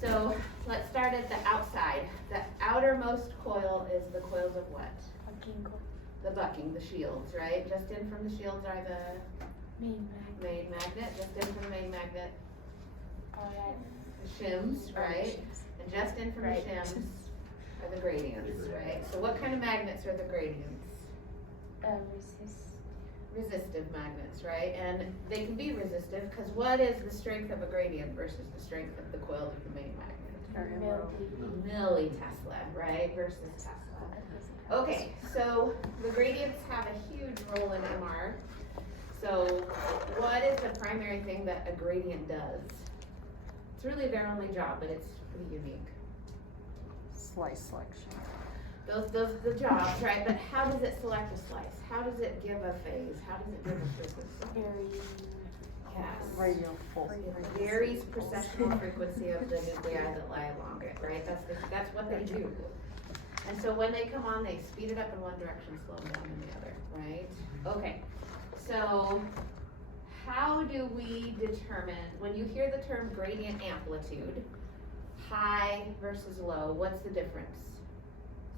So let's start at the outside. The outermost coil is the coils of what? The bucking, the shields, right? Just in from the shields are the main magnet. Just in from the main magnet, the shims, right? And just in from the shims are the gradients, right? So what kind of magnets are the gradients? Resistive magnets, right? And they can be resistive because what is the strength of a gradient versus the strength of the coils of the main magnet? Millitesla, right? Versus Tesla. Okay, so the gradients have a huge role in MR. So what is the primary thing that a gradient does? It's really their only job, but it's pretty unique. Slice selection. Those are the jobs, right? But how does it select a slice? How does it give a phase? How does it give a frequency? Yes. Radial full. It varies precessional frequency of the nuclei that lie along it, right? That's what they do. And so when they come on, they speed it up in one direction, slow them down in the other, right? Okay, so how do we determine, when you hear the term gradient amplitude, high versus low, what's the difference?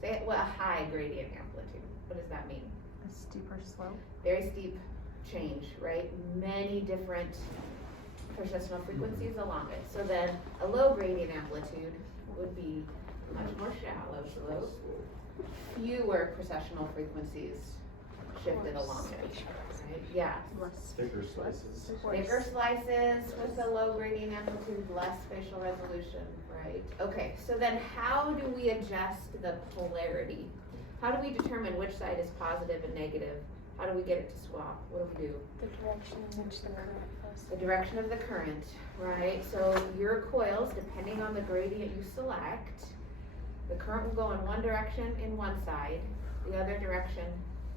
Say it, what a high gradient amplitude, what does that mean? A steeper slope. Very steep change, right? Many different precessional frequencies along it. So then a low gradient amplitude would be much more shallow slope, fewer precessional frequencies shifted along it, right? Yeah. Thicker slices. Thicker slices with a low gradient amplitude, less spatial resolution, right? Okay, so then how do we adjust the polarity? How do we determine which side is positive and negative? How do we get it to swap? What do we do? The direction in which the current flows. The direction of the current, right? So your coils, depending on the gradient you select, the current will go in one direction in one side, the other direction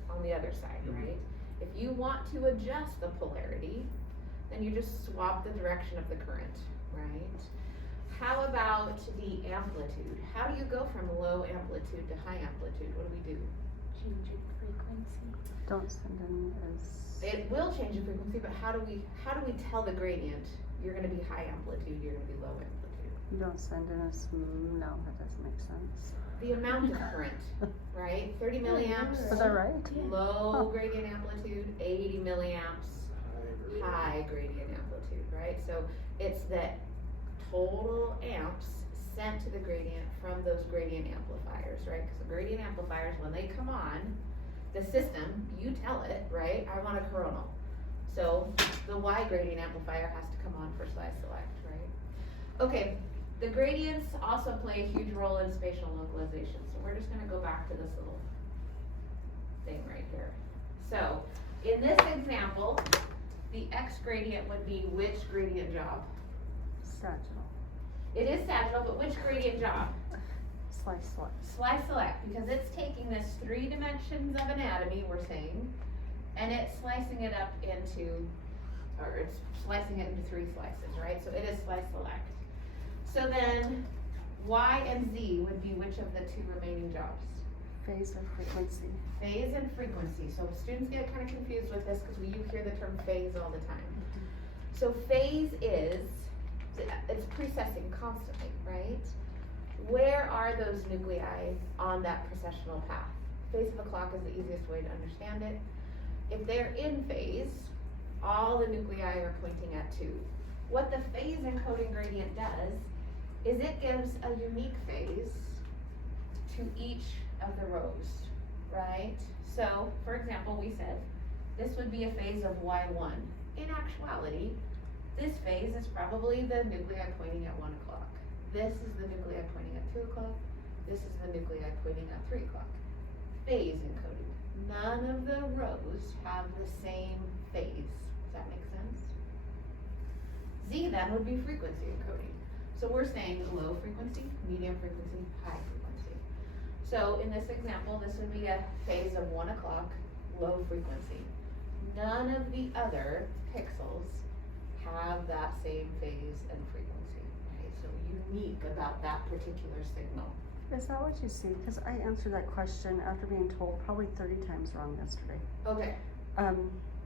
on the other side, right? If you want to adjust the polarity, then you just swap the direction of the current, right? How about the amplitude? How do you go from low amplitude to high amplitude? What do we do? Changing frequency. Don't send in as. It will change the frequency, but how do we tell the gradient you're going to be high amplitude, you're going to be low amplitude? You don't send in as. No, that doesn't make sense. The amount of current, right? 30 milliamps. Was I right? Low gradient amplitude, 80 milliamps, high gradient amplitude, right? So it's the total amps sent to the gradient from those gradient amplifiers, right? Because the gradient amplifiers, when they come on, the system, you tell it, right? I want a coronal. So the Y gradient amplifier has to come on for slice select, right? Okay, the gradients also play a huge role in spatial localization. So we're just gonna go back to this little thing right here. So in this example, the X gradient would be which gradient job? Sagittal. It is sagittal, but which gradient job? Slice select. Slice select, because it's taking this 3 dimensions of anatomy, we're saying, and it's slicing it up into, or it's slicing it into 3 slices, right? So it is slice select. So then Y and Z would be which of the 2 remaining jobs? Phase or frequency. Phase and frequency. So students get kind of confused with this because you hear the term phase all the time. So phase is, it's precessing constantly, right? Where are those nuclei on that precessional path? Phase of a clock is the easiest way to understand it. If they're in phase, all the nuclei are pointing at 2. What the phase encoding gradient does is it gives a unique phase to each of the rows, right? So, for example, we said this would be a phase of Y1. In actuality, this phase is probably the nuclei pointing at 1 o'clock. This is the nuclei pointing at 2 o'clock. This is the nuclei pointing at 3 o'clock. Phase encoding. None of the rows have the same phase. Does that make sense? Z then would be frequency encoding. So we're saying low frequency, medium frequency, high frequency. So in this example, this would be a phase of 1 o'clock, low frequency. None of the other pixels have that same phase and frequency, right? So unique about that particular signal. Is that what you see? Because I answered that question after being told probably 30 times wrong yesterday. Okay.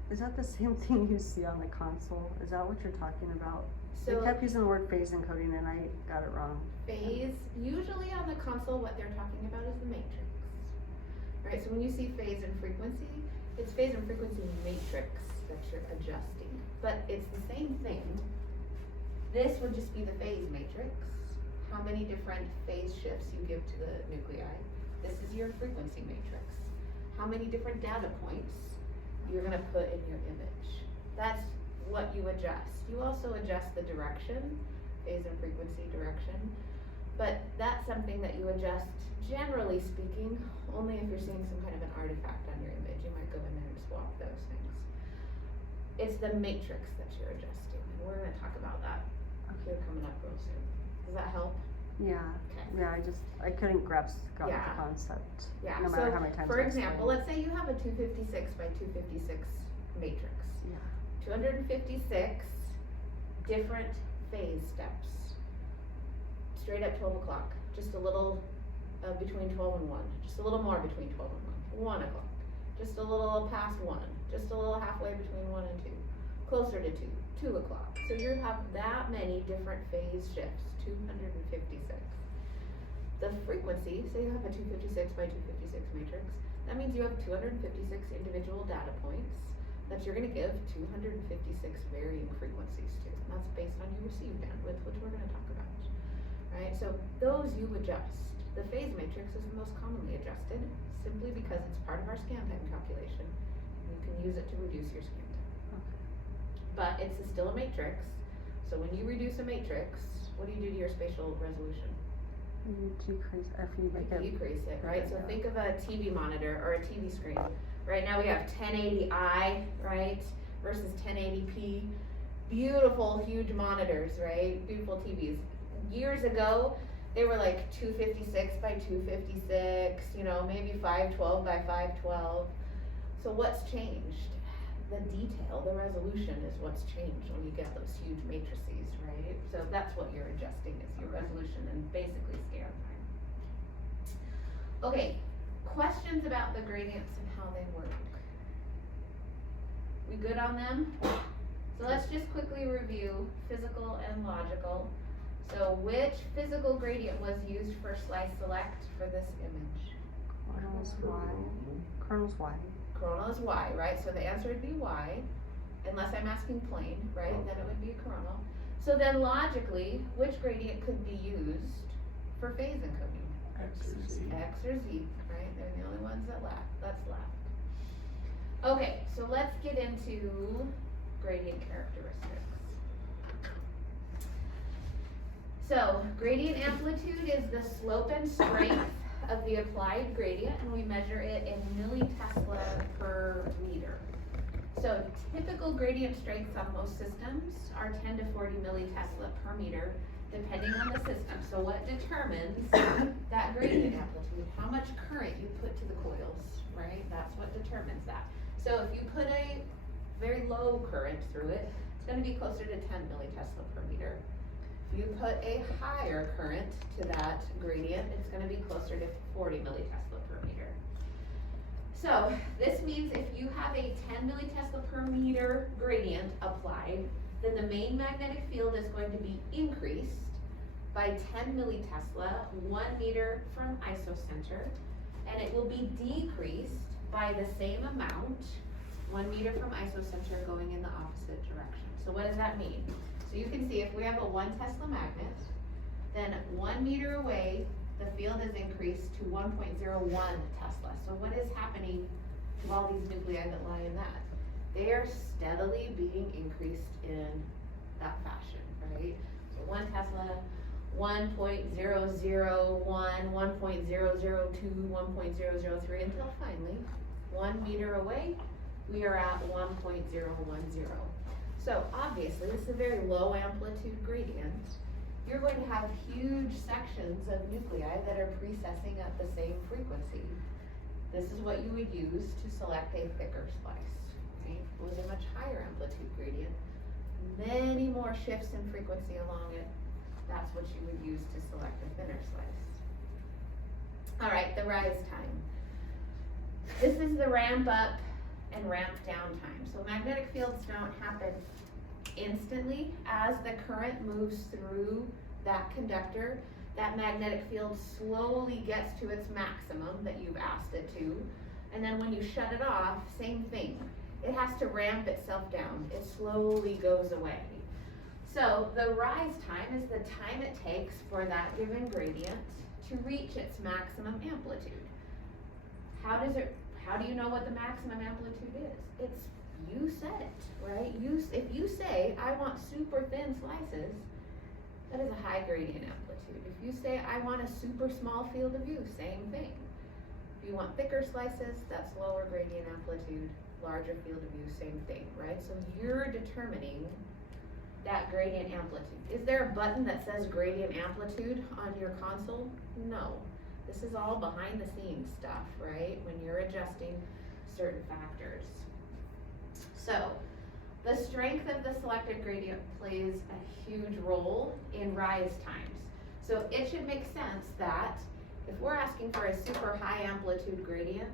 Is that the same thing you see on the console? Is that what you're talking about? They So kept using the word phase encoding and I got it wrong. phase, usually on the console, what they're talking about is the matrix. Right, so when you see phase and frequency, it's phase and frequency matrix that you're adjusting. But it's the same thing. This would just be the phase matrix, how many different phase shifts you give to the nuclei. This is your frequency matrix. How many different data points you're gonna put in your image. That's what you adjust. You also adjust the direction, phase and frequency direction, but that's something that you adjust, generally speaking, only if you're seeing some kind of an artifact on your image. You might go in there and swap those things. It's the matrix that you're adjusting, and we're gonna talk about that here coming up real soon. Does that help? Yeah, Okay. yeah, I couldn't grasp the Yeah. concept. Yeah, No matter how many times for I explain example, it. let's say you have a 256 by 256 matrix. Yeah. 256 different phase steps. Straight up 12 o'clock, just a little between 12 and 1, just a little more between 12 and 1, 1 o'clock, just a little past 1, just a little halfway between 1 and 2, closer to 2, 2 o'clock. So you have that many different phase shifts, 256. The frequency, say you have a 256 by 256 matrix, that means you have 256 individual data points that you're gonna give 256 varying frequencies to. And that's based on your receive bandwidth, which we're gonna talk about. Right, so those you adjust. The phase matrix is the most commonly adjusted, simply because it's part of our scan time calculation. And you can use it to reduce your scan time. Okay. But it's still a matrix, so when you reduce a matrix, what do you do to your spatial resolution? You decrease, if you make it. Decrease it, right? So Yeah. think of a TV monitor or a TV screen. Right now we have 1080i, right, versus 1080p. Beautiful, huge monitors, right? Beautiful TVs. Years ago, they were like 256 by 256, you know, maybe 512 by 512. So what's changed? The detail, the resolution is what's changed when you get those huge matrices, right? So that's what you're adjusting, is your resolution and basically scan time. Okay, questions about the gradients and how they work? We good on them? So let's just quickly review physical and logical. So which physical gradient was used for slice select for this image? Kernel's Y. Kernel's Y. Coronal is Y, right? So the answer would be Y, unless I'm asking plain, right? Then it would be a coronal. So then logically, which gradient could be used for phase encoding? X or Z. X or Z, right? They're the only ones that's left. Okay, so let's get into gradient characteristics. So gradient amplitude is the slope and strength of the applied gradient, and we measure it in millitesla per meter. So typical gradient strengths on most systems are 10 to 40 millitesla per meter, depending on the system. So what determines that gradient amplitude? How much current you put to the coils, right? That's what determines that. So if you put a very low current through it, it's gonna be closer to 10 millitesla per meter. If you put a higher current to that gradient, it's gonna be closer to 40 millitesla per meter. So this means if you have a 10 millitesla per meter gradient applied, then the main magnetic field is going to be increased by 10 millitesla, 1 meter from isocenter, and it will be decreased by the same amount, 1 meter from isocenter going in the opposite direction. So what does that mean? So you can see if we have a 1 Tesla magnet, then 1 meter away, the field is increased to 1.01 Tesla. So what is happening to all these nuclei that lie in that? They are steadily being increased in that fashion, right? So 1 Tesla, 1.001, 1.002, 1.003, until finally, 1 meter away, we are at 1.010. So obviously, this is a very low amplitude gradient. You're going to have huge sections of nuclei that are precessing at the same frequency. This is what you would use to select a thicker slice, right? With a much higher amplitude gradient, many more shifts in frequency along it. That's what you would use to select a thinner slice. All right, the rise time. This is the ramp up and ramp down time. So magnetic fields don't happen instantly. As the current moves through that conductor, that magnetic field slowly gets to its maximum that you've asked it to. And then when you shut it off, same thing. It has to ramp itself down. It slowly goes away. So the rise time is the time it takes for that given gradient to reach its maximum amplitude. How do you know what the maximum amplitude is? It's, you said it, right? If you say, I want super thin slices, that is a high gradient amplitude. If you say, I want a super small field of view, same thing. If you want thicker slices, that's lower gradient amplitude, larger field of view, same thing, right? So you're determining that gradient amplitude. Is there a button that says gradient amplitude on your console? No. This is all behind the scenes stuff, right? When you're adjusting certain factors. So, the strength of the selected gradient plays a huge role in rise times. So it should make sense that if we're asking for a super high amplitude gradient,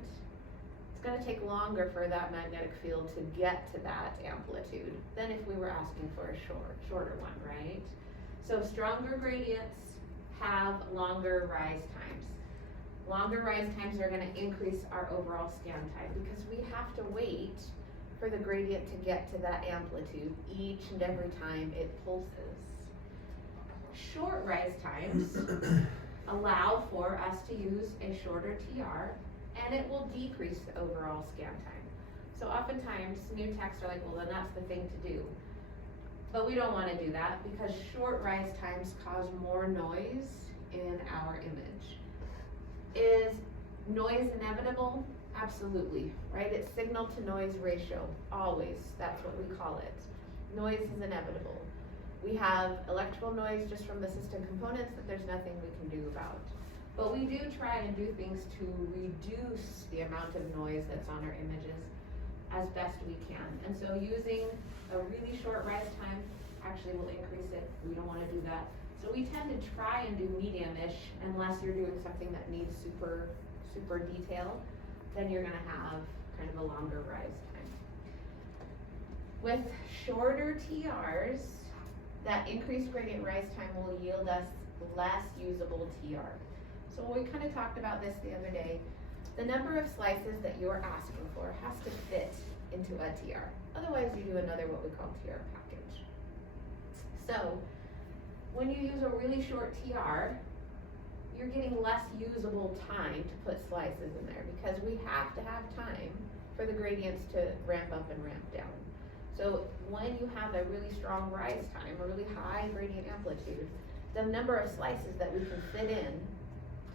it's gonna take longer for that magnetic field to get to that amplitude than if we were asking for a shorter one, right? So stronger gradients have longer rise times. Longer rise times are gonna increase our overall scan time because we have to wait for the gradient to get to that amplitude each and every time it pulses. Short rise times allow for us to use a shorter TR, and it will decrease the overall scan time. So oftentimes new techs are like, well, then that's the thing to do. But we don't want to do that because short rise times cause more noise in our image. Is noise inevitable? Absolutely, right? It's signal to noise ratio, always, that's what we call it. Noise is inevitable. We have electrical noise just from the system components that there's nothing we can do about. But we do try and do things to reduce the amount of noise that's on our images as best we can. And so using a really short rise time actually will increase it. We don't want to do that. So we tend to try and do medium-ish unless you're doing something that needs super detail. Then you're gonna have kind of a longer rise time. With shorter TRs, that increased gradient rise time will yield us less usable TR. So we kind of talked about this the other day. The number of slices that you're asking for has to fit into a TR. Otherwise you do another what we call TR package. So when you use a really short TR, you're getting less usable time to put slices in there because we have to have time for the gradients to ramp up and ramp down. So when you have a really strong rise time, a really high gradient amplitude, the number of slices that we can fit in,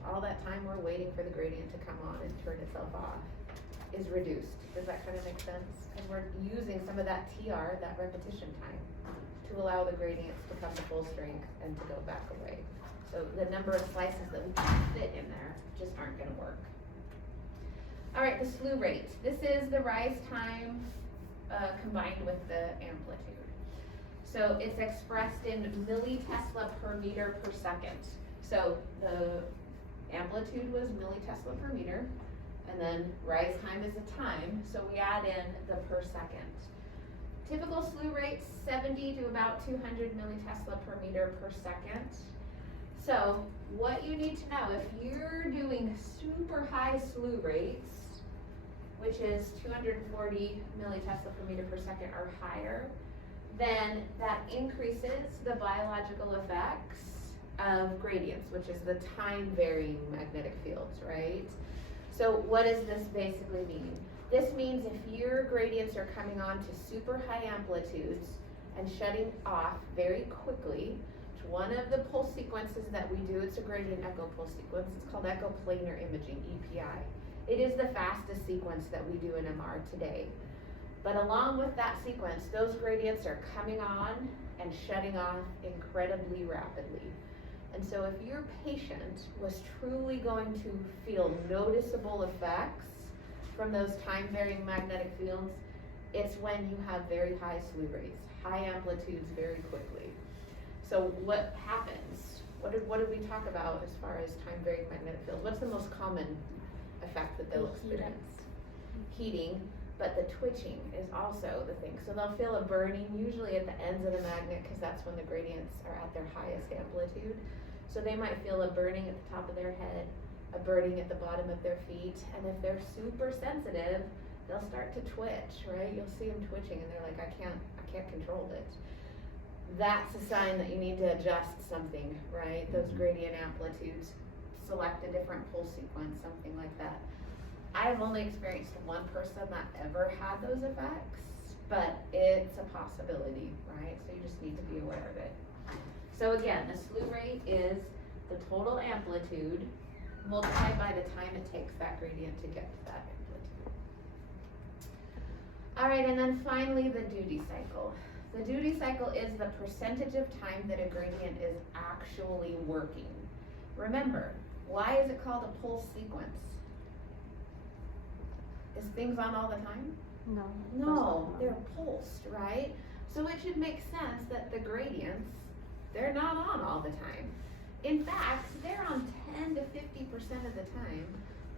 all that time we're waiting for the gradient to come on and turn itself off, is reduced. Does that kind of make sense? And we're using some of that TR, that repetition time, to allow the gradients to come to full strength and to go back away. So the number of slices that we can fit in there just aren't gonna work. All right, the slew rate. This is the rise time combined with the amplitude. So it's expressed in millitesla per meter per second. So the amplitude was millitesla per meter, and then rise time is a time, so we add in the per second. Typical slew rates, 70 to about 200 millitesla per meter per second. So what you need to know, if you're doing super high slew rates, which is 240 millitesla per meter per second or higher, then that increases the biological effects of gradients, which is the time varying magnetic fields, right? So what does this basically mean? This means if your gradients are coming on to super high amplitudes and shutting off very quickly, one of the pulse sequences that we do, it's a gradient echo pulse sequence, it's called echoplanar imaging, EPI. It is the fastest sequence that we do in MR today. But along with that sequence, those gradients are coming on and shutting off incredibly rapidly. And so if your patient was truly going to feel noticeable effects from those time-varying magnetic fields, it's when you have very high slew rates, high amplitudes very quickly. So what happens? What did we talk about as far as time-varying magnetic fields? What's the most common effect that they'll experience? Heating. but the twitching is also the thing. So they'll feel a burning usually at the ends of the magnet because that's when the gradients are at their highest amplitude. So they might feel a burning at the top of their head, a burning at the bottom of their feet, and if they're super sensitive, they'll start to twitch, right? You'll see them twitching and they're like, I can't control it. That's a sign that you need to adjust something, right? Those gradient amplitudes, select a different pulse sequence, something like that. I've only experienced one person that ever had those effects, but it's a possibility, right? So you just need to be aware of it. So again, the slew rate is the total amplitude multiplied by the time it takes that gradient to get to that amplitude. All right, and then finally the duty cycle. The duty cycle is the percentage of time that a gradient is actually working. Remember, why is it called a pulse sequence? Is things on all the time? No. No, they're pulsed, right? So it should make sense that the gradients, they're not on all the time. In fact, they're on 10 to 50% of the time,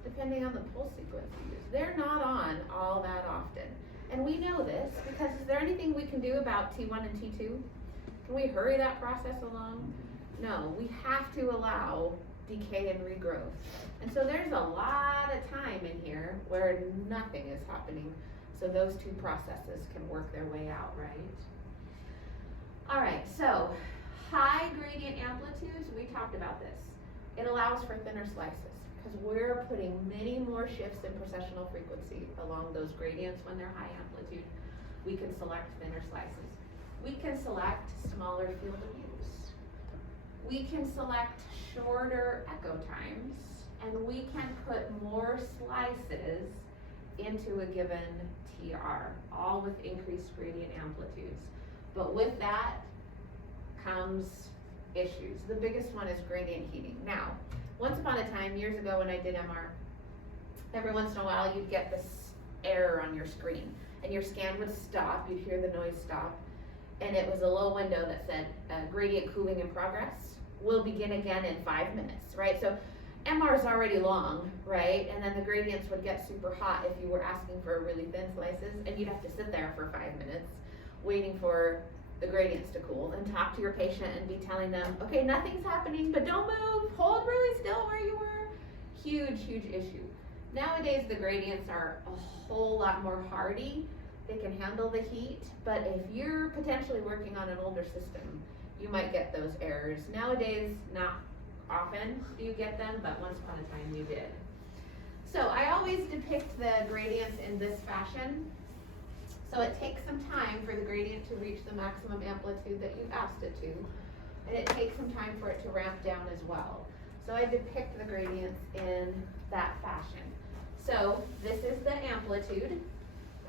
depending on the pulse sequence you use. They're not on all that often. And we know this because is there anything we can do about T1 and T2? Can we hurry that process along? No, we have to allow decay and regrowth. And so there's a lot of time in here where nothing is happening. So those two processes can work their way out, right? All right, so high gradient amplitudes, we talked about this. It allows for thinner slices because we're putting many more shifts in precessional frequency along those gradients when they're high amplitude. We can select thinner slices. We can select smaller field of use. We can select shorter echo times, and we can put more slices into a given TR, all with increased gradient amplitudes. But with that comes issues. The biggest one is gradient heating. Now, once upon a time, years ago when I did MR, every once in a while you'd get this error on your screen, and your scan would stop, you'd hear the noise stop, and it was a little window that said, gradient cooling in progress, will begin again in 5 minutes, right? So MR is already long, right? And then the gradients would get super hot if you were asking for really thin slices, and you'd have to sit there for 5 minutes waiting for the gradients to cool and talk to your patient and be telling them, okay, nothing's happening, but don't move, hold really still where you were. Huge, huge issue. Nowadays, the gradients are a whole lot more hardy. They can handle the heat, but if you're potentially working on an older system, you might get those errors. Nowadays, not often do you get them, but once upon a time you did. So I always depict the gradients in this fashion. So it takes some time for the gradient to reach the maximum amplitude that you asked it to, and it takes some time for it to ramp down as well. So I depict the gradients in that fashion. So this is the amplitude,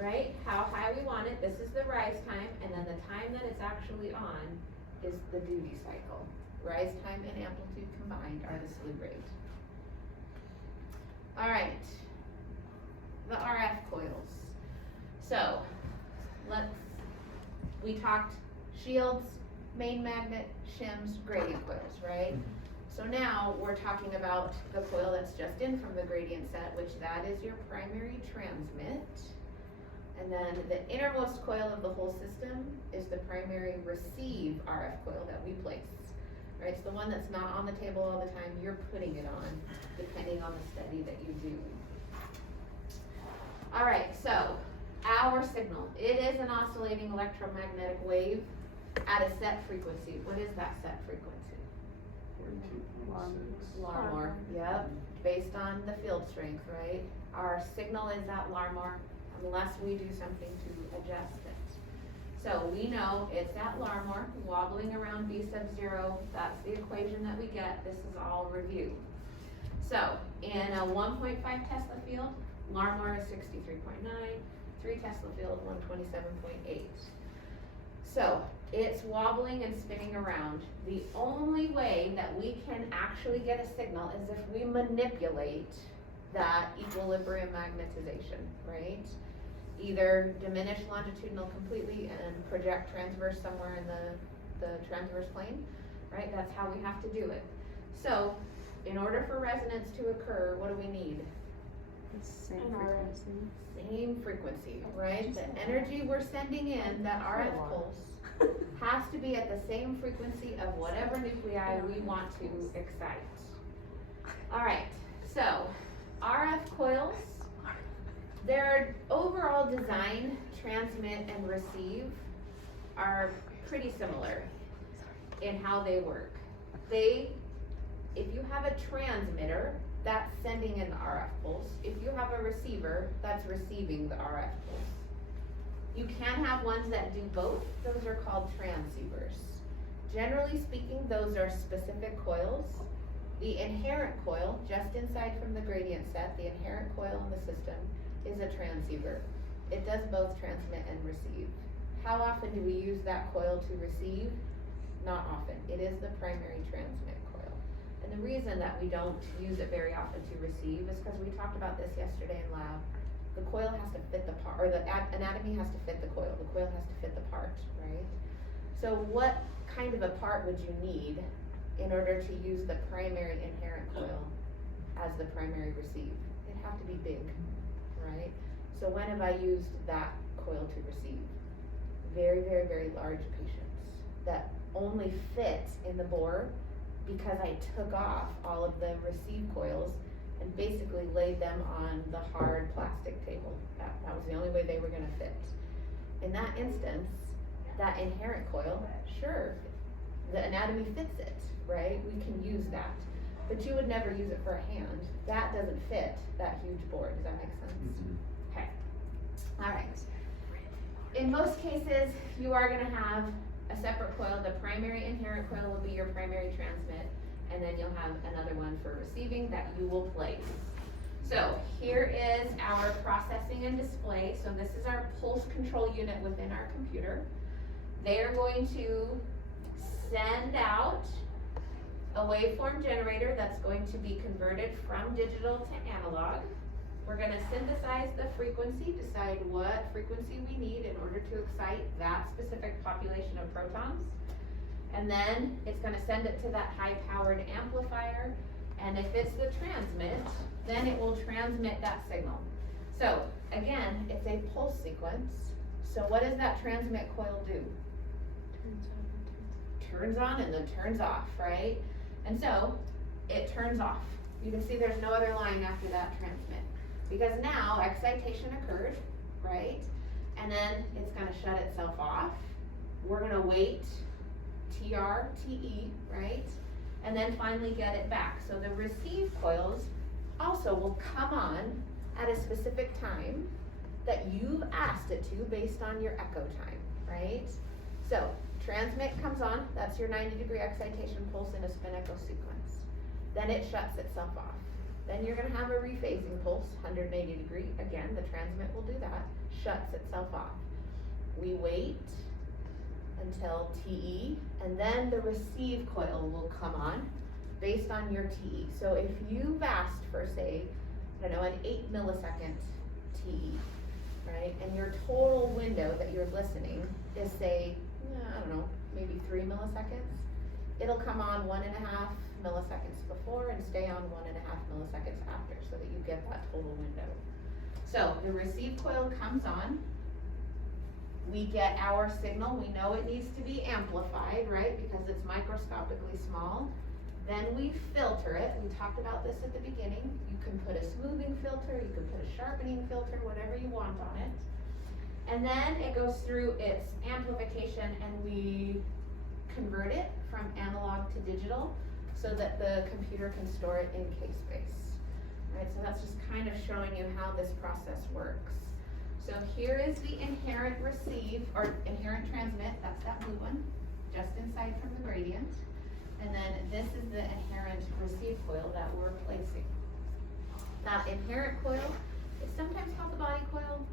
right? How high we want it. This is the rise time, and then the time that it's actually on is the duty cycle. Rise time and amplitude combined are the slew rate. All right, the RF coils. So we talked shields, main magnet, shims, gradient coils, right? So now we're talking about the coil that's just in from the gradient set, which that is your primary transmit. And then the innermost coil of the whole system is the primary receive RF coil that we place, right? It's the one that's not on the table all the time, you're putting it on, depending on the study that you do. All right, so our signal, it is an oscillating electromagnetic wave at a set frequency. What is that set frequency? 42.6. Larmor, yep, based on the field strength, right? Our signal is at Larmor unless we do something to adjust it. So we know it's at Larmor, wobbling around V sub 0. That's the equation that we get. This is all review. So in a 1.5 Tesla field, Larmor is 63.9, 3 Tesla field, 127.8. So it's wobbling and spinning around. The only way that we can actually get a signal is if we manipulate that equilibrium magnetization, right? Either diminish longitudinal completely and project transverse somewhere in the transverse plane, right? That's how we have to do it. So in order for resonance to occur, what do we need? The same An RF. frequency. Same frequency, right? The energy we're sending in, that RF pulse, has to be at the same frequency of whatever nuclei we want to excite. Alright, so RF coils, their overall design, transmit, and receive are pretty similar in how they work. If you have a transmitter, that's sending in the RF pulse. If you have a receiver, that's receiving the RF pulse. You can have ones that do both. Those are called transceivers. Generally speaking, those are specific coils. The inherent coil, just inside from the gradient set, the inherent coil in the system is a transceiver. It does both transmit and receive. How often do we use that coil to receive? Not often. It is the primary transmit coil. And the reason that we don't use it very often to receive is because we talked about this yesterday in lab. The coil has to fit the part, or the anatomy has to fit the coil. The coil has to fit the part, right? So what kind of a part would you need in order to use the primary inherent coil as the primary receive? It'd have to be big, right? So when have I used that coil to receive? Very, very, very large patients that only fit in the bore because I took off all of the receive coils and basically laid them on the hard plastic table. That was the only way they were gonna fit. In that instance, that inherent coil, sure, the anatomy fits it, right? We can use that. But you would never use it for a hand. That doesn't fit that huge bore. Does that make sense? Okay. Alright. In most cases, you are gonna have a separate coil. The primary inherent coil will be your primary transmit, and then you'll have another one for receiving that you will place. So here is our processing and display. So this is our pulse control unit within our computer. They are going to send out a waveform generator that's going to be converted from digital to analog. We're gonna synthesize the frequency, decide what frequency we need in order to excite that specific population of protons. And then it's gonna send it to that high-powered amplifier. And if it's the transmit, then it will transmit that signal. So again, it's a pulse sequence. So what does that transmit coil do? Turns on and then turns off, right? And so it turns off. You can see there's no other line after that transmit. Because now excitation occurred, right? And then it's gonna shut itself off. We're gonna wait TR, TE, right? And then finally get it back. So the receive coils also will come on at a specific time that you've asked it to based on your echo time, right? So transmit comes on, that's your 90-degree excitation pulse in a spin echo sequence. Then it shuts itself off. Then you're gonna have a rephasing pulse, 180 degree. Again, the transmit will do that, shuts itself off. We wait until TE, and then the receive coil will come on based on your TE. So if you've asked for, say, I don't know, an 8 millisecond TE, right? And your total window that you're listening is, say, I don't know, maybe 3 milliseconds. It'll come on 1.5 milliseconds before and stay on 1.5 milliseconds after, so that you get that total window. So the receive coil comes on. We get our signal. We know it needs to be amplified, right? Because it's microscopically small. Then we filter it. We talked about this at the beginning. You can put a smoothing filter, you can put a sharpening filter, whatever you want on it. And then it goes through its amplification and we convert it from analog to digital so that the computer can store it in K-space. Right, so that's just kind of showing you how this process works. So here is the inherent receive, or inherent transmit, that's that blue one, just inside from the gradient. And then this is the inherent receive coil that we're placing. That inherent coil is sometimes called the body coil.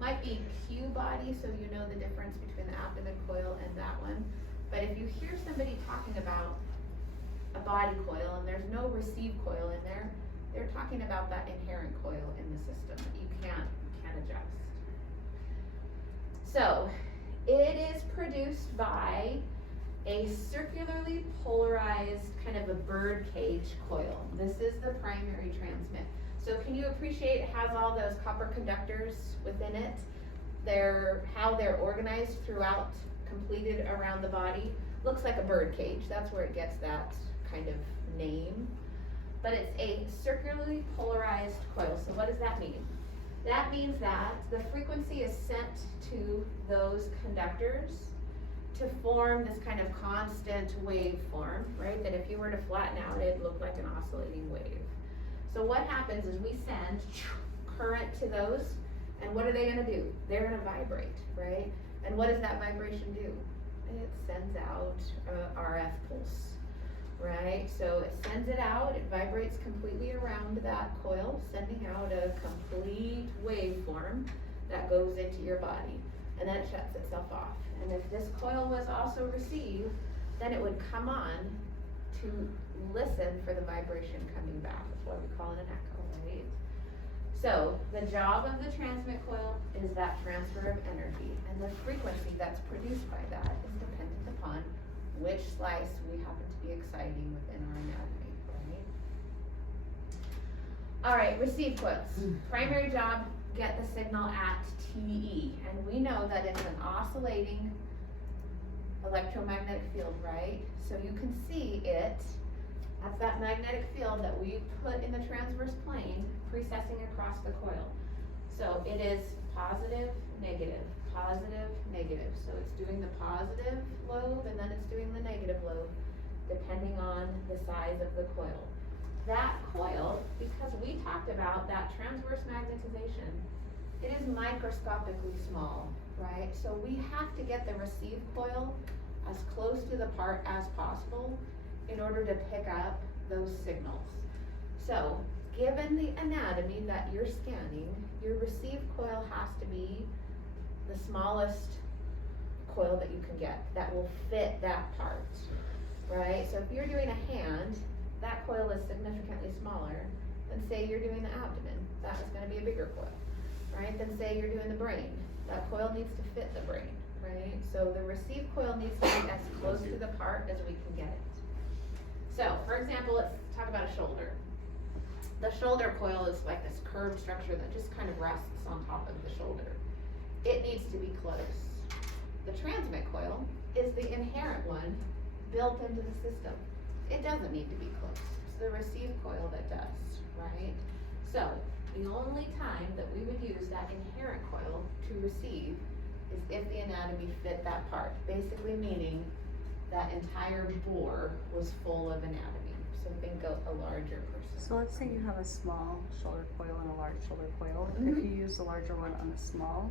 Might be Q body, so you know the difference between the abdomen coil and that one. But if you hear somebody talking about a body coil and there's no receive coil in there, they're talking about that inherent coil in the system that you can't adjust. So it is produced by a circularly polarized kind of a bird cage coil. This is the primary transmit. So can you appreciate it has all those copper conductors within it? How they're organized throughout, completed around the body. Looks like a bird cage, that's where it gets that kind of name. But it's a circularly polarized coil, so what does that mean? That means that the frequency is sent to those conductors to form this kind of constant waveform, right? That if you were to flatten out, it'd look like an oscillating wave. So what happens is we send current to those, and what are they gonna do? They're gonna vibrate, right? And what does that vibration do? It sends out a RF pulse, right? So it sends it out, it vibrates completely around that coil, sending out a complete waveform that goes into your body, and then it shuts itself off. And if this coil was also received, then it would come on to listen for the vibration coming back. That's why we call it an echo, right? So the job of the transmit coil is that transfer of energy, and the frequency that's produced by that is dependent upon which slice we happen to be exciting within our anatomy, right? All right, receive coils. Primary job, get the signal at TE, and we know that it's an oscillating electromagnetic field, right? So you can see it, that's that magnetic field that we put in the transverse plane precessing across the coil. So it is positive, negative, positive, negative. So it's doing the positive lobe and then it's doing the negative lobe, depending on the size of the coil. That coil, because we talked about that transverse magnetization, it is microscopically small, right? So we have to get the receive coil as close to the part as possible in order to pick up those signals. So, given the anatomy that you're scanning, your receive coil has to be the smallest coil that you can get that will fit that part, right? So if you're doing a hand, that coil is significantly smaller than say you're doing the abdomen. That is gonna be a bigger coil, right? Then say you're doing the brain. That coil needs to fit the brain, right? So the receive coil needs to be as close to the part as we can get it. So, for example, let's talk about a shoulder. The shoulder coil is like this curved structure that just kind of rests on top of the shoulder. It needs to be close. The transmit coil is the inherent one built into the system. It doesn't need to be close. It's the receive coil that does, right? So, the only time that we would use that inherent coil to receive is if the anatomy fit that part. Basically meaning that entire bore was full of anatomy. So think of a larger person. So let's say you have a small shoulder coil and a large shoulder coil. Mhm. If you use the larger one on a small,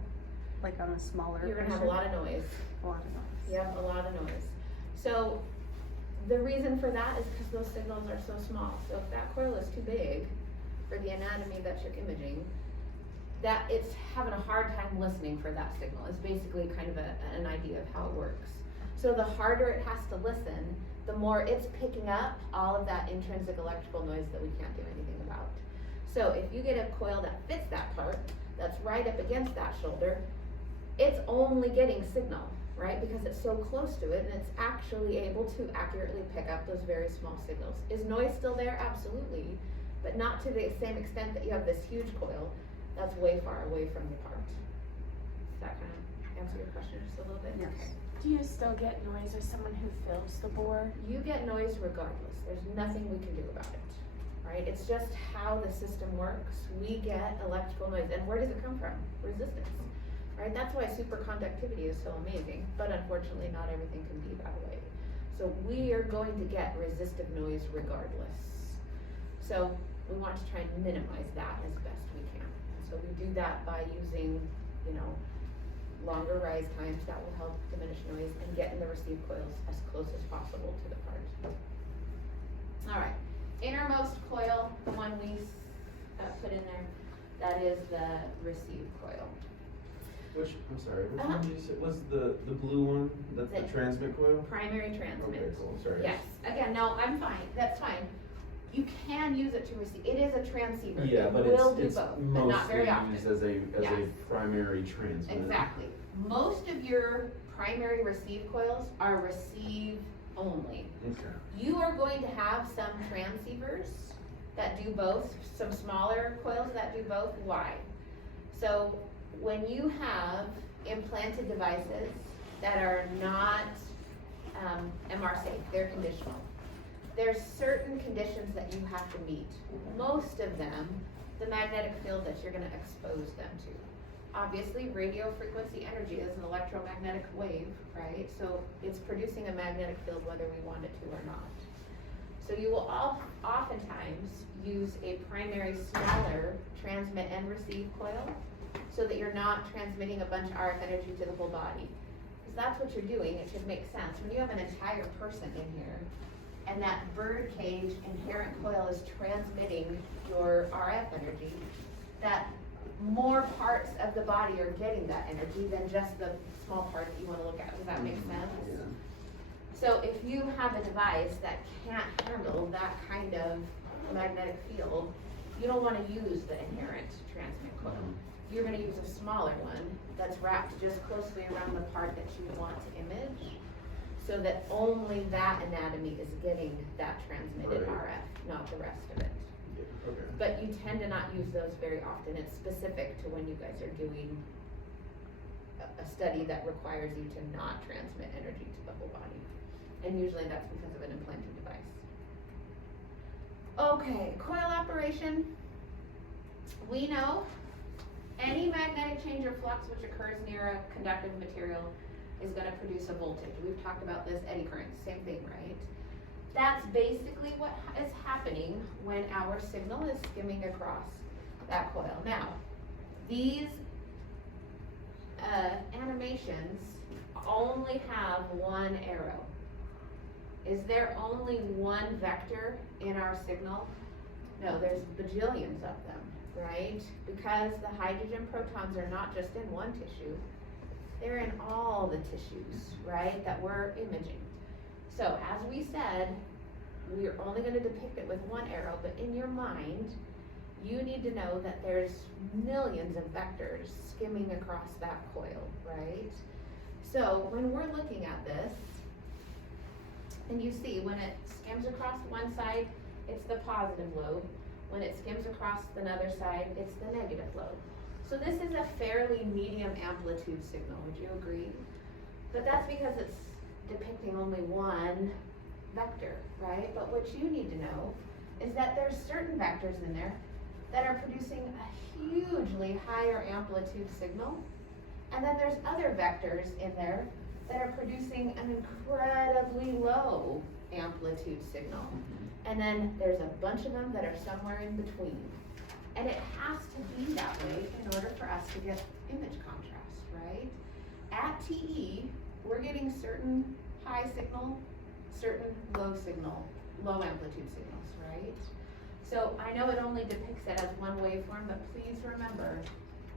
like on a smaller You're gonna have a person, lot of noise. a lot of noise. Yep, a lot of noise. So the reason for that is because those signals are so small. So if that coil is too big for the anatomy that you're imaging, that it's having a hard time listening for that signal. It's basically kind of an idea of how it works. So the harder it has to listen, the more it's picking up all of that intrinsic electrical noise that we can't do anything about. So if you get a coil that fits that part, that's right up against that shoulder, it's only getting signal, right? Because it's so close to it and it's actually able to accurately pick up those very small signals. Is noise still there? Absolutely, but not to the same extent that you have this huge coil that's way far away from the part. Does that kind of answer your question just a little bit? Yes. Okay. Do you still get noise as someone who fills the bore? You get noise regardless. There's nothing we can do about it, right? It's just how the system works. We get electrical noise. And where does it come from? Resistance, right? That's why superconductivity is so amazing, but unfortunately not everything can be that way. So we are going to get resistive noise regardless. So we want to try and minimize that as best we can. So we do that by using, longer rise times that will help diminish noise and getting the receive coils as close as possible to the part. All right, innermost coil, the one we put in there, that is the receive coil. I'm sorry, which Uh-huh. one did you say, was the blue one, that's the The- transmit coil? Primary transmit. Okay, cool, sorry. Yes, again, no, I'm fine, that's fine. You can use it to receive, it is a transceiver. Yeah, It but will do it's both, but not very often. mostly used as a Yes. primary transmit. Exactly. Most of your primary receive coils are receive only. Okay. You are going to have some transceivers that do both, some smaller coils that do both. Why? So when you have implanted devices that are not MR safe, they're conditional. There's certain conditions that you have to meet. Most of them, the magnetic field that you're gonna expose them to. Obviously, radio frequency energy is an electromagnetic wave, right? So it's producing a magnetic field whether we want it to or not. So you will oftentimes use a primary smaller transmit and receive coil so that you're not transmitting a bunch of RF energy to the whole body. Because that's what you're doing, it should make sense. When you have an entire person in here and that bird cage inherent coil is transmitting your RF energy, that more parts of the body are getting that energy than just the small part that you want to look at. Does that make sense? Yeah. So if you have a device that can't handle that kind of magnetic field, you don't want to use the inherent transmit coil. You're going to use a smaller one that's wrapped just closely around the part that you want to image, so that only that anatomy is getting that transmitted Right. RF, not the rest of it. Yeah, okay. But you tend to not use those very often. It's specific to when you guys are doing a study that requires you to not transmit energy to the whole body. And usually that's because of an implanted device. Okay, coil operation. We know any magnetic change or flux which occurs near a conductive material is going to produce a voltage. We've talked about this, eddy current, same thing, right? That's basically what is happening when our signal is skimming across that coil. Now, these animations only have one arrow. Is there only one vector in our signal? No, there's bajillions of them, right? Because the hydrogen protons are not just in one tissue, they're in all the tissues, right, that we're imaging. So as we said, we're only going to depict it with one arrow, but in your mind, you need to know that there's millions of vectors skimming across that coil, right? So when we're looking at this, and you see when it skims across one side, it's the positive lobe. When it skims across another side, it's the negative lobe. So this is a fairly medium amplitude signal, would you agree? But that's because it's depicting only one vector, right? But what you need to know is that there's certain vectors in there that are producing a hugely higher amplitude signal. And then there's other vectors in there that are producing an incredibly low amplitude signal. And then there's a bunch of them that are somewhere in between. And it has to be that way in order for us to get image contrast, right? At TE, we're getting certain high signal, certain low signal, low amplitude signals, right? So I know it only depicts it as one waveform, but please remember,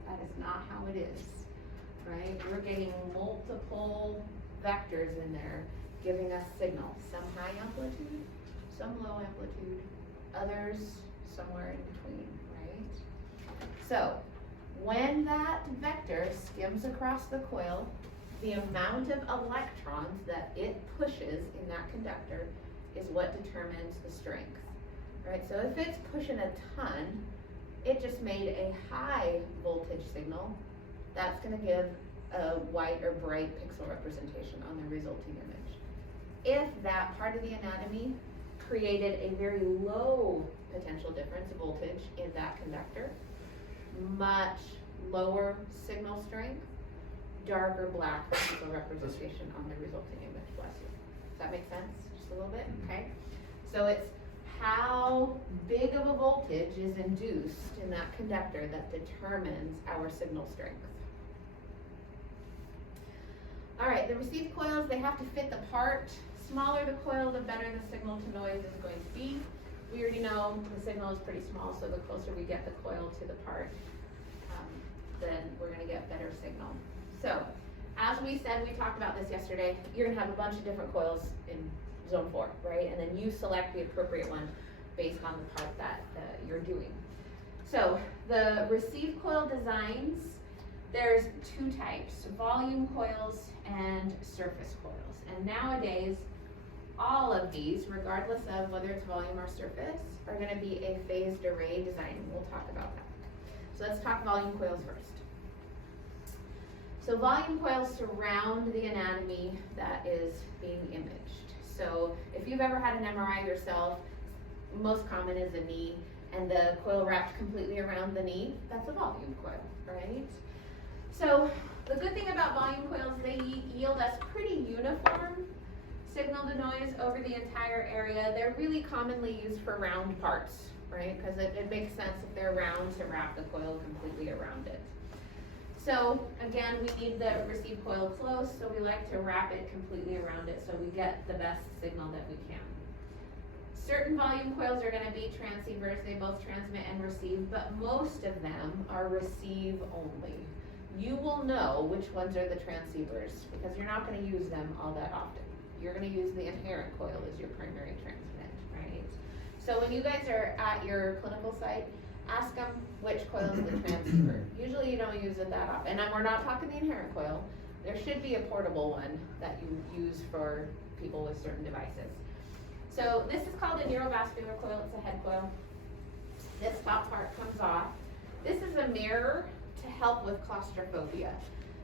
that is not how it is, right? We're getting multiple vectors in there giving us signal. Some high amplitude, some low amplitude, others somewhere in between, right? So when that vector skims across the coil, the amount of electrons that it pushes in that conductor is what determines the strength, right? So if it's pushing a ton, it just made a high voltage signal. That's going to give a white or bright pixel representation on the resulting image. If that part of the anatomy created a very low potential difference voltage in that conductor, much lower signal strength, darker black pixel representation on the resulting image. Bless you. Does that make sense? Just a little bit? Okay. So it's how big of a voltage is induced in that conductor that determines our signal strength. All right, the received coils, they have to fit the part. Smaller the coil, the better the signal to noise is going to be. We already know the signal is pretty small, so the closer we get the coil to the part, then we're going to get better signal. So, as we said, we talked about this yesterday, you're going to have a bunch of different coils in zone 4, right? And then you select the appropriate one based on the part that you're doing. So, the receive coil designs, there's two types, volume coils and surface coils. And nowadays, all of these, regardless of whether it's volume or surface, are gonna be a phased array design. We'll talk about that. So let's talk volume coils first. So volume coils surround the anatomy that is being imaged. So if you've ever had an MRI yourself, most common is a knee, and the coil wrapped completely around the knee, that's a volume coil, right? So the good thing about volume coils, they yield us pretty uniform signal to noise over the entire area. They're really commonly used for round parts, right? Because it makes sense if they're round to wrap the coil completely around it. So again, we need the receive coil close, so we like to wrap it completely around it so we get the best signal that we can. Certain volume coils are gonna be transceivers, they both transmit and receive, but most of them are receive only. You will know which ones are the transceivers because you're not gonna use them all that often. You're gonna use the inherent coil as your primary transmit, right? So when you guys are at your clinical site, ask them which coil is the transceiver. Usually you don't use it that often, and we're not talking the inherent coil. There should be a portable one that you use for people with certain devices. So this is called a neurovascular coil, it's a head coil. This top part comes off. This is a mirror to help with claustrophobia.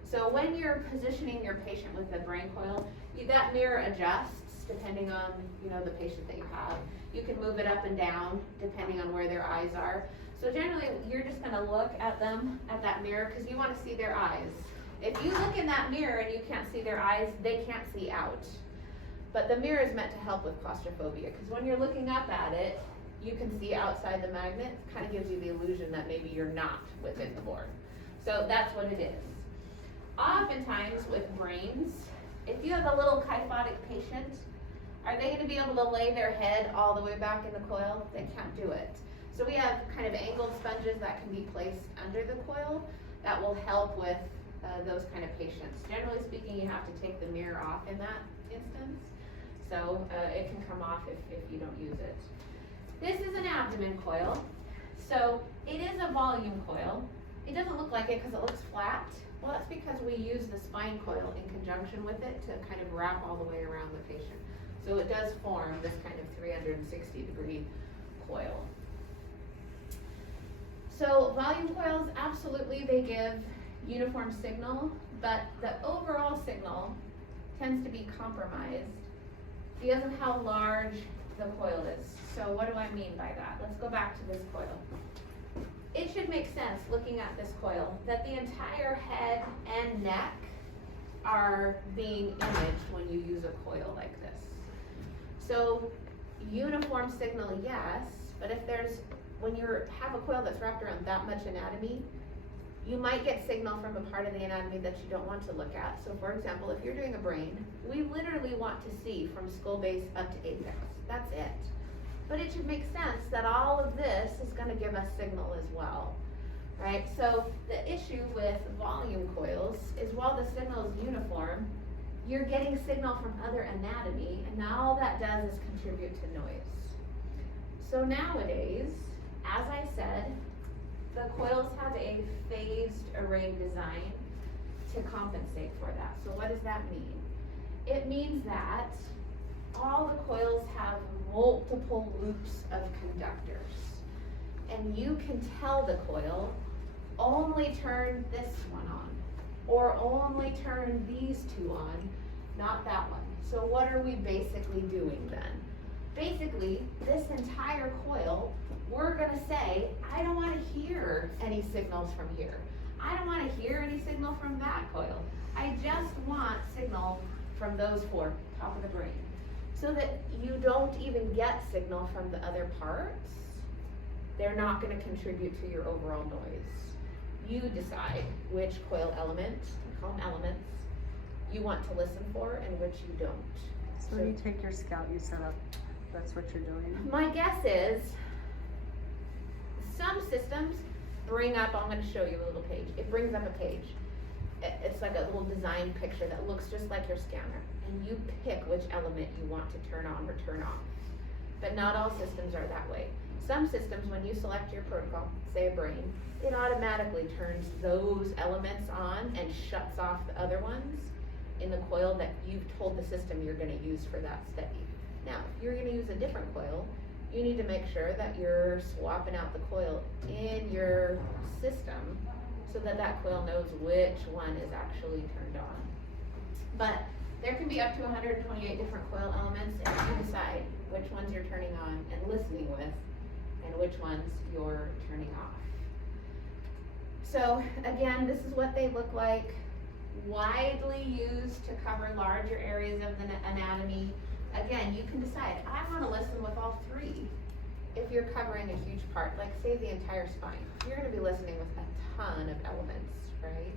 So when you're positioning your patient with the brain coil, that mirror adjusts depending on, the patient that you have. You can move it up and down depending on where their eyes are. So generally, you're just gonna look at them, at that mirror, because you wanna see their eyes. If you look in that mirror and you can't see their eyes, they can't see out. But the mirror is meant to help with claustrophobia, because when you're looking up at it, you can see outside the magnet. It kind of gives you the illusion that maybe you're not within the board. So that's what it is. Oftentimes with brains, if you have a little kyphotic patient, are they gonna be able to lay their head all the way back in the coil? They can't do it. So we have kind of angled sponges that can be placed under the coil that will help with those kind of patients. Generally speaking, you have to take the mirror off in that instance. So it can come off if you don't use it. This is an abdomen coil. So it is a volume coil. It doesn't look like it because it looks flat. Well, that's because we use the spine coil in conjunction with it to kind of wrap all the way around the patient. So it does form this kind of 360-degree coil. So volume coils, absolutely, they give uniform signal, but the overall signal tends to be compromised because of how large the coil is. So what do I mean by that? Let's go back to this coil. It should make sense, looking at this coil, that the entire head and neck are being imaged when you use a coil like this. So uniform signal, yes, but when you have a coil that's wrapped around that much anatomy, you might get signal from a part of the anatomy that you don't want to look at. So for example, if you're doing a brain, we literally want to see from skull base up to apex. That's it. But it should make sense that all of this is gonna give us signal as well, right? So the issue with volume coils is while the signal is uniform, you're getting signal from other anatomy, and now all that does is contribute to noise. So nowadays, as I said, the coils have a phased array design to compensate for that. So what does that mean? It means that all the coils have multiple loops of conductors. And you can tell the coil, only turn this one on, or only turn these two on, not that one. So what are we basically doing then? Basically, this entire coil, we're gonna say, I don't wanna hear any signals from here. I don't wanna hear any signal from that coil. I just want signal from those four, top of the brain. So that you don't even get signal from the other parts, they're not gonna contribute to your overall noise. You decide which coil element, we call them elements, you want to listen for and which you don't. So when you take your scout, you set up, that's what you're doing? My guess is, some systems bring up, I'm gonna show you a little page. It brings up a page. It's like a little design picture that looks just like your scanner. And you pick which element you want to turn on or turn off. But not all systems are that way. Some systems, when you select your protocol, say a brain, it automatically turns those elements on and shuts off the other ones in the coil that you've told the system you're gonna use for that study. Now, if you're gonna use a different coil, you need to make sure that you're swapping out the coil in your system so that that coil knows which one is actually turned on. But there can be up to 128 different coil elements, and you decide which ones you're turning on and listening with, and which ones you're turning off. So again, this is what they look like, widely used to cover larger areas of the anatomy. Again, you can decide, I wanna listen with all three. If you're covering a huge part, like say the entire spine, you're gonna be listening with a ton of elements, right?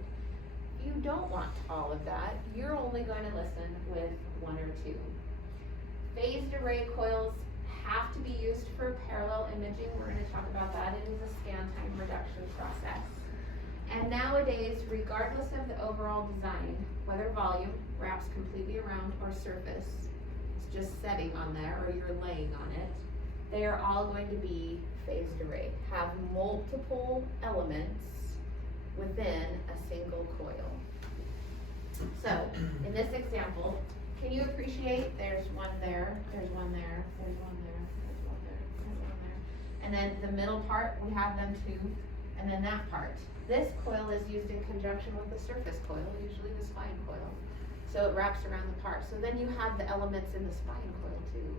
You don't want all of that, you're only going to listen with one or two. Phased array coils have to be used for parallel imaging. We're gonna talk about that. It is a scan time reduction process. And nowadays, regardless of the overall design, whether volume wraps completely around or surface, it's just setting on there or you're laying on it, they are all going to be phased array, have multiple elements within a single coil. So, in this example, can you appreciate there's one there, there's one there, there's one there, there's one there, there's one there. And then the middle part, we have them too, and then that part. This coil is used in conjunction with the surface coil, usually the spine coil. So it wraps around the part. So then you have the elements in the spine coil too.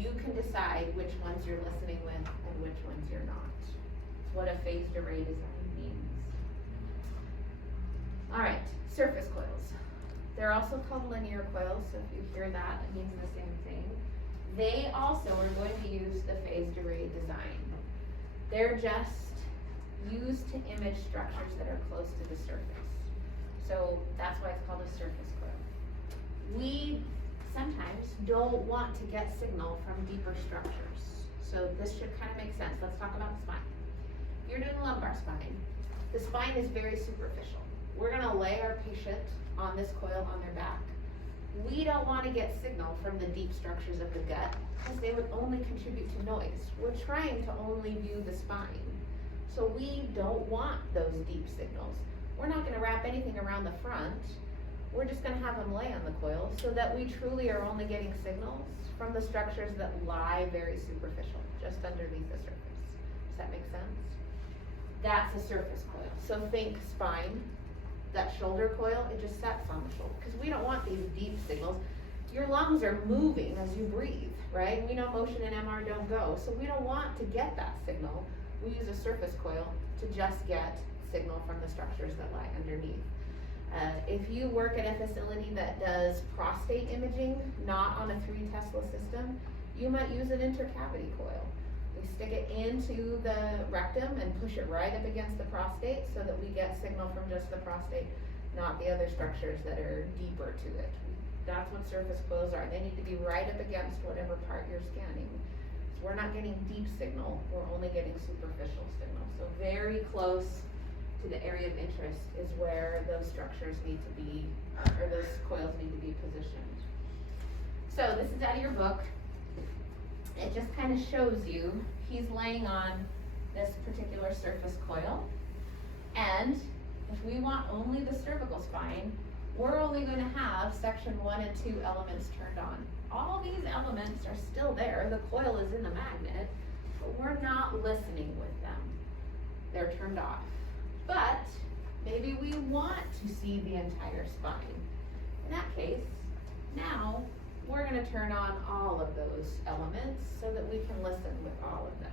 You can decide which ones you're listening with and which ones you're not. It's what a phased array design means. Alright, surface coils. They're also called linear coils, so if you hear that, it means the same thing. They also are going to use the phased array design. They're just used to image structures that are close to the surface. So that's why it's called a surface coil. We sometimes don't want to get signal from deeper structures. So this should kind of make sense. Let's talk about the spine. If you're doing lumbar spine, the spine is very superficial. We're gonna lay our patient on this coil on their back. We don't want to get signal from the deep structures of the gut because they would only contribute to noise. We're trying to only view the spine. So we don't want those deep signals. We're not gonna wrap anything around the front. We're just gonna have them lay on the coil so that we truly are only getting signals from the structures that lie very superficial, just underneath the surface. Does that make sense? That's a surface coil. So think spine, that shoulder coil, it just sets on the shoulder because we don't want these deep signals. Your lungs are moving as you breathe, right? We know motion and MR don't go, so we don't want to get that signal. We use a surface coil to just get signal from the structures that lie underneath. If you work at a facility that does prostate imaging, not on a 3 Tesla system, you might use an intercavity coil. We stick it into the rectum and push it right up against the prostate so that we get signal from just the prostate, not the other structures that are deeper to it. That's what surface coils are. They need to be right up against whatever part you're scanning. So we're not getting deep signal, we're only getting superficial signal. So very close to the area of interest is where those structures need to be, or those coils need to be positioned. So this is out of your book. It just kind of shows you, he's laying on this particular surface coil. And if we want only the cervical spine, we're only going to have section 1 and 2 elements turned on. All these elements are still there. The coil is in the magnet, but we're not listening with them. They're turned off. But maybe we want to see the entire spine. In that case, now we're going to turn on all of those elements so that we can listen with all of them.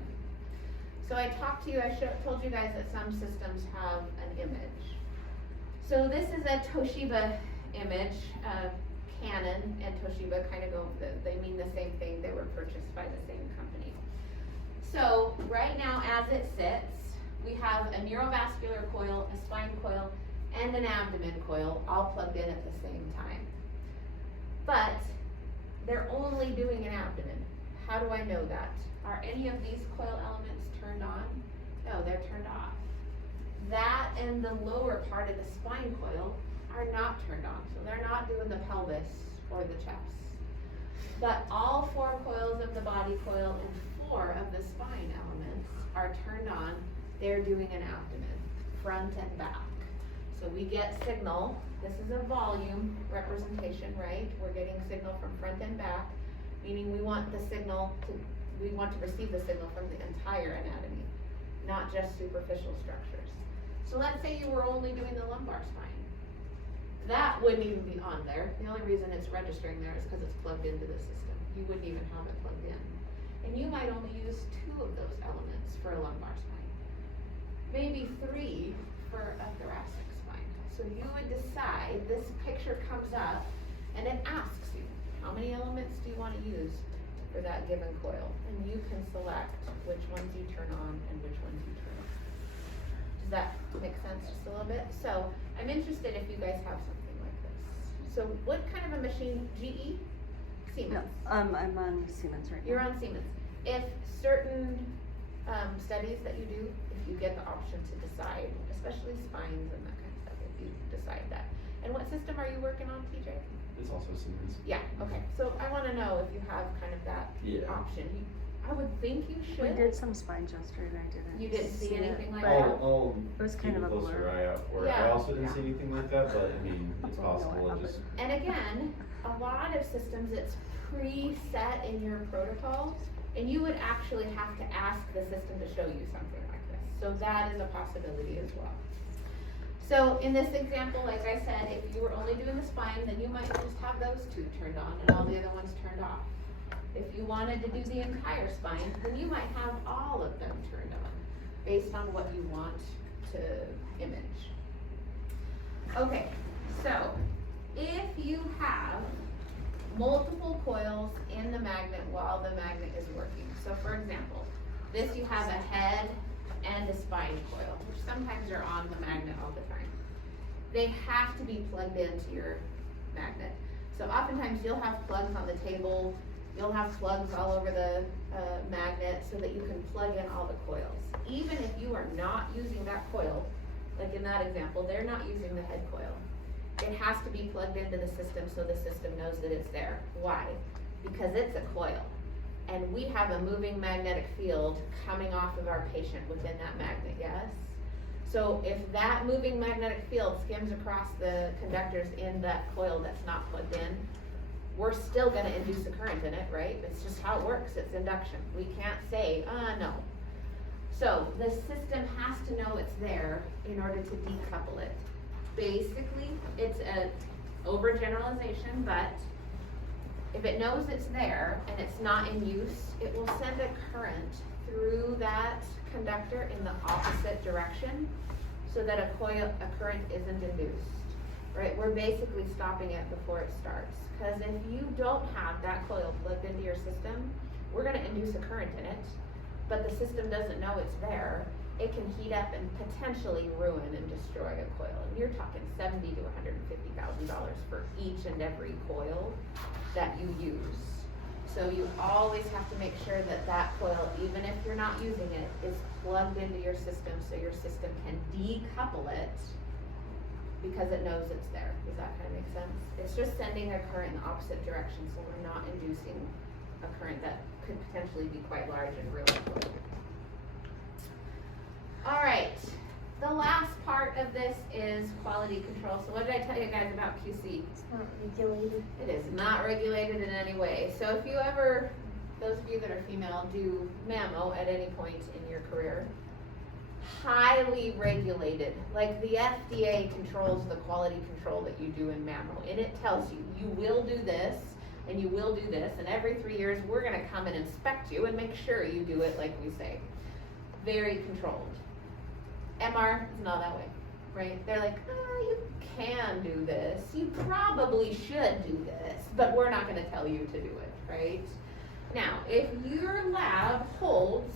So I talked to you, told you guys that some systems have an image. So this is a Toshiba image. Canon and Toshiba kind of go, they mean the same thing. They were purchased by the same company. So right now as it sits, we have a neurovascular coil, a spine coil, and an abdomen coil all plugged in at the same time. But they're only doing an abdomen. How do I know that? Are any of these coil elements turned on? No, they're turned off. That and the lower part of the spine coil are not turned on. So they're not doing the pelvis or the chest. But all 4 coils of the body coil and 4 of the spine elements are turned on. They're doing an abdomen, front and back. So we get signal. This is a volume representation, right? We're getting signal from front and back. meaning we want to receive the signal from the entire anatomy, not just superficial structures. So let's say you were only doing the lumbar spine. That wouldn't even be on there. The only reason it's registering there is because it's plugged into the system. You wouldn't even have it plugged in. And you might only use 2 of those elements for a lumbar spine. Maybe 3 for a thoracic spine. So you would decide, this picture comes up and it asks you, how many elements do you want to use for that given coil? And you can select which ones you turn on and which ones you turn off. Does that make sense just a little bit? So I'm interested if you guys have something like this. So what kind of a machine, GE? No, Siemens? I'm on Siemens right now. You're on Siemens. If certain studies that you do, if you get the option to decide, especially spines and that kind of stuff, if you decide that. And what system are you working on, TJ? It's also Siemens. Yeah, okay. So I wanna know if you have kind of that Yeah. option. I would think you We should. did some spine gesture and I didn't. You didn't see it, anything like but that? I'll It was keep kind a of a closer blur. eye out for it. Yeah. I also didn't Yeah. see anything like that, but I mean, it's We'll know possible. what It just And again, a lot of systems, it's preset in your protocol, and you would actually have to ask the system to show you something like this. So that is a possibility as well. So in this example, like I said, if you were only doing the spine, then you might just have those 2 turned on and all the other ones turned off. If you wanted to do the entire spine, then you might have all of them turned on, based on what you want to image. Okay, so if you have multiple coils in the magnet while the magnet is working. So for example, this you have a head and a spine coil, which sometimes are on the magnet all the time. They have to be plugged into your magnet. So oftentimes you'll have plugs on the table, you'll have plugs all over the magnet so that you can plug in all the coils. Even if you are not using that coil, like in that example, they're not using the head coil. It has to be plugged into the system so the system knows that it's there. Why? Because it's a coil. And we have a moving magnetic field coming off of our patient within that magnet, yes? So if that moving magnetic field skims across the conductors in that coil that's not plugged in, we're still gonna induce a current in it, right? It's just how it works, it's induction. We can't say, no. So the system has to know it's there in order to decouple it. Basically, it's an overgeneralization, but if it knows it's there and it's not in use, it will send a current through that conductor in the opposite direction so that a current isn't induced, right? We're basically stopping it before it starts. Because if you don't have that coil plugged into your system, we're gonna induce a current in it, but the system doesn't know it's there. It can heat up and potentially ruin and destroy a coil. And you're talking $70,000 to $150,000 for each and every coil that you use. So you always have to make sure that that coil, even if you're not using it, is plugged into your system so your system can decouple it because it knows it's there. Does that kind of make sense? It's just sending a current in the opposite direction, so we're not inducing a current that could potentially be quite large and really quick. All right, the last part of this is quality control. So what did I tell you guys about QC? It's not regulated. It is not regulated in any way. So if you ever, those of you that are female, do mammo at any point in your career, highly regulated. Like the FDA controls the quality control that you do in mammo. And it tells you, you will do this, and you will do this, and every 3 years we're gonna come and inspect you and make sure you do it like we say. Very controlled. MR is not that way, right? They're like, you can do this, you probably should do this, but we're not gonna tell you to do it, right? Now, if your lab holds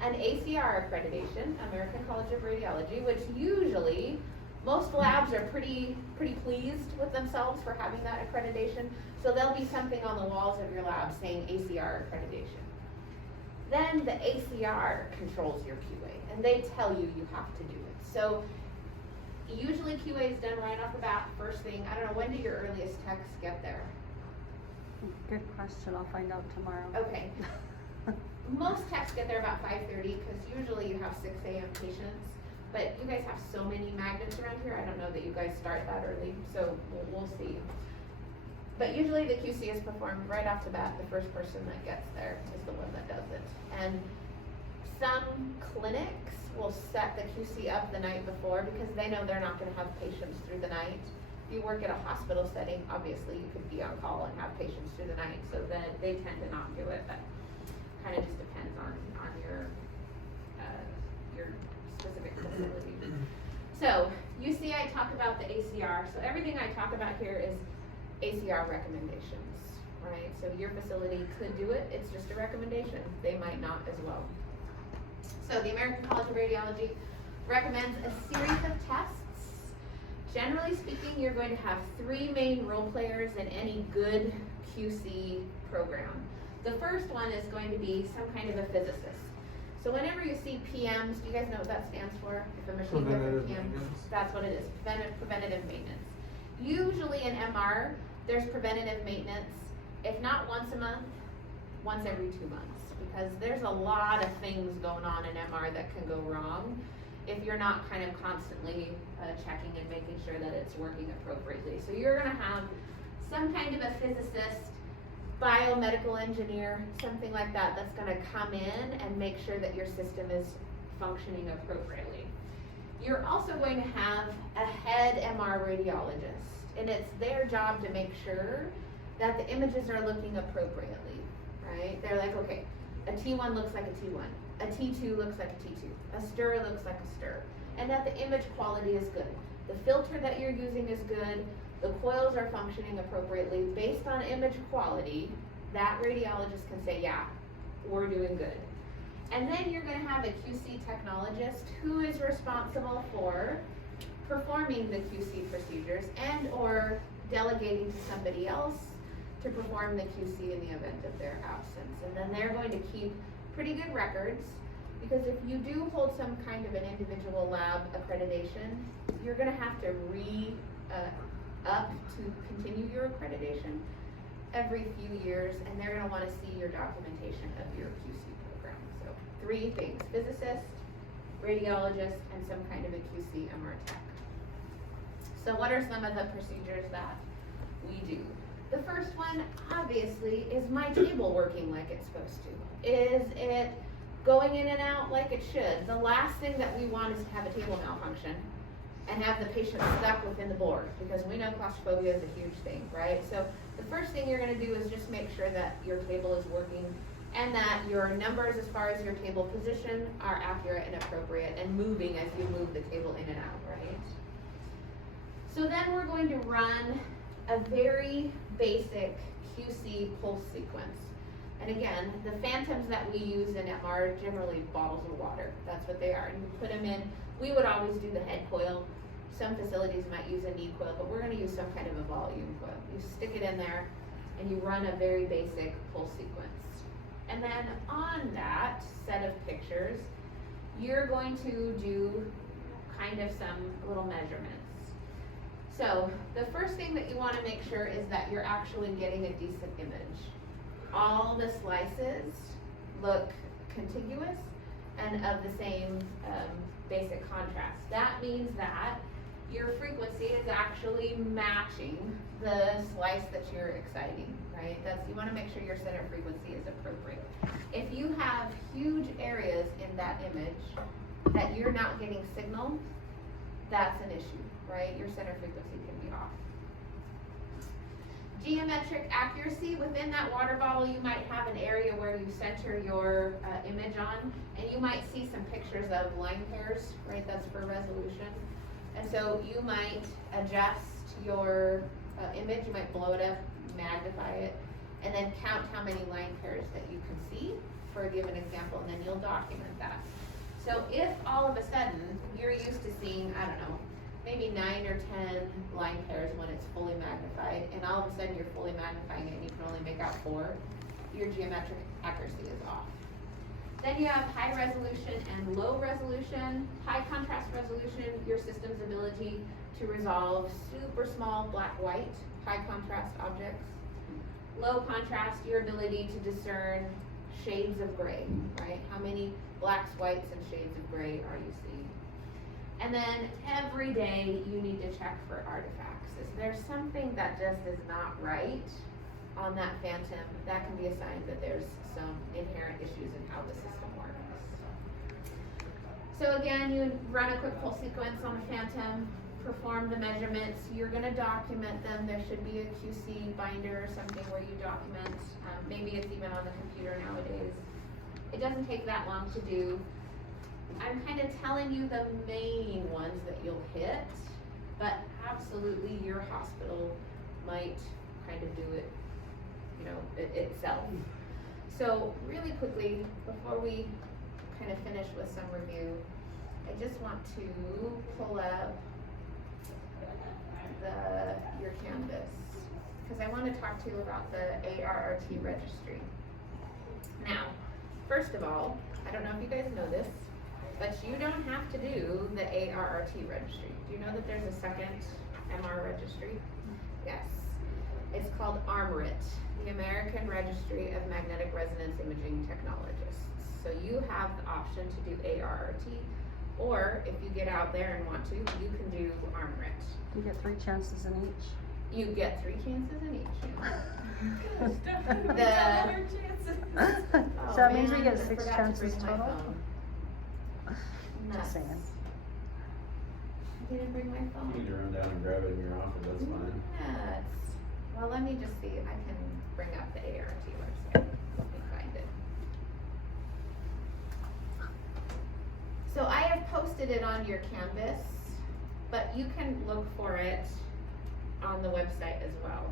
an ACR accreditation, American College of Radiology, which usually, most labs are pretty pleased with themselves for having that accreditation, so there'll be something on the walls of your lab saying ACR accreditation. Then the ACR controls your QA, and they tell you you have to do it. So usually QA is done right off the bat, first thing. I don't know, when do your earliest techs get there? Good question, I'll find out tomorrow. Okay. Most techs get there about 5:30, because usually you have 6 a.m. patients. But you guys have so many magnets around here, I don't know that you guys start that early, so we'll see. But usually the QC is performed right off the bat. The first person that gets there is the one that does it. And some clinics will set the QC up the night before because they know they're not gonna have patients through the night. If you work at a hospital setting, obviously you could be on call and have patients through the night, so then they tend to not do it, but kind of just depends on your specific facility. So, UC, I talk about the ACR, so everything I talk about here is ACR recommendations, right? So your facility could do it, it's just a recommendation, they might not as well. So the American College of Radiology recommends a series of tests. Generally speaking, you're going to have 3 main role players in any good QC program. The first one is going to be some kind of a physicist. So whenever you see PMs, do you guys know what that stands for? If a machine goes Preventative PM, maintenance. that's what it is, preventative maintenance. Usually in MR, there's preventative maintenance, if not once a month, once every 2 months. Because there's a lot of things going on in MR that can go wrong if you're not kind of constantly checking and making sure that it's working appropriately. So you're gonna have some kind of a physicist, biomedical engineer, something like that, that's gonna come in and make sure that your system is functioning appropriately. You're also going to have a head MR radiologist, and it's their job to make sure that the images are looking appropriately, right? They're like, okay, a T1 looks like a T1, a T2 looks like a T2, a stir looks like a stir, and that the image quality is good. The filter that you're using is good, the coils are functioning appropriately. Based on image quality, that radiologist can say, yeah, we're doing good. And then you're gonna have a QC technologist who is responsible for performing the QC procedures and or delegating to somebody else to perform the QC in the event of their absence. And then they're going to keep pretty good records, because if you do hold some kind of an individual lab accreditation, you're gonna have to up to continue your accreditation every few years, and they're gonna wanna see your documentation of your QC program. So 3 things: physicist, radiologist, and some kind of a QC MR tech. So what are some of the procedures that we do? The first one, obviously, is my table working like it's supposed to? Is it going in and out like it should? The last thing that we want is to have a table malfunction and have the patient stuck within the board, because we know claustrophobia is a huge thing, right? So the first thing you're gonna do is just make sure that your table is working and that your numbers as far as your table position are accurate and appropriate and moving as you move the table in and out, right? So then we're going to run a very basic QC pulse sequence. And again, the phantoms that we use in MR are generally bottles of water. That's what they are. And you put them in, we would always do the head coil. Some facilities might use a knee coil, but we're gonna use some kind of a volume coil. You stick it in there and you run a very basic pulse sequence. And then on that set of pictures, you're going to do kind of some little measurements. So the first thing that you wanna make sure is that you're actually getting a decent image. All the slices look contiguous and of the same basic contrast. That means that your frequency is actually matching the slice that you're exciting, right? You wanna make sure your center frequency is appropriate. If you have huge areas in that image that you're not getting signal, that's an issue, right? Your center frequency can be off. Geometric accuracy, within that water bottle you might have an area where you center your image on, and you might see some pictures of line pairs, right? That's for resolution. And so you might adjust your image, you might blow it up, magnify it, and then count how many line pairs that you can see for a given example, and then you'll document that. So if all of a sudden you're used to seeing, I don't know, maybe 9 or 10 line pairs when it's fully magnified, and all of a sudden you're fully magnifying it and you can only make out 4, your geometric accuracy is off. Then you have high resolution and low resolution. High contrast resolution, your system's ability to resolve super small black-white, high contrast objects. Low contrast, your ability to discern shades of gray, right? How many blacks, whites, and shades of gray are you seeing? And then every day you need to check for artifacts. If there's something that just is not right on that Phantom, that can be a sign that there's some inherent issues in how the system works. So again, you run a quick pull sequence on the Phantom, perform the measurements, you're gonna document them. There should be a QC binder or something where you document, maybe it's even on the computer nowadays. It doesn't take that long to do. I'm kind of telling you the main ones that you'll hit, but absolutely your hospital might kind of do it, you know, itself. So really quickly, before we kind of finish with some review, I just want to pull up your Canvas, because I want to talk to you about the ARRT registry. Now, first of all, I don't know if you guys know this, but you don't have to do the ARRT registry. Do you know that there's a second MR registry? Yes. It's called ARMRIT, the American Registry of Magnetic Resonance Imaging Technologists. So you have the option to do ARRT, or if you get out there and want to, you can do ARMRIT. You get 3 chances in each. You get 3 chances in each. Double The- her chances. Oh, So that means we man, get I 6 forgot to chances bring my total? phone. Just Nuts. saying. I didn't bring my You phone. need to run down and grab it in your office, that's fine. Nuts. Well, let me just see if I can bring up the ART website. Let me find it. So I have posted it on your Canvas, but you can look for it on the website as well.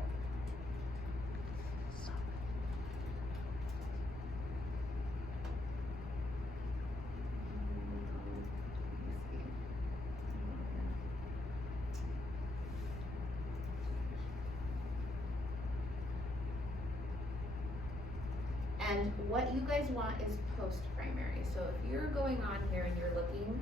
And what you guys want is post-primary. So if you're going on here and you're looking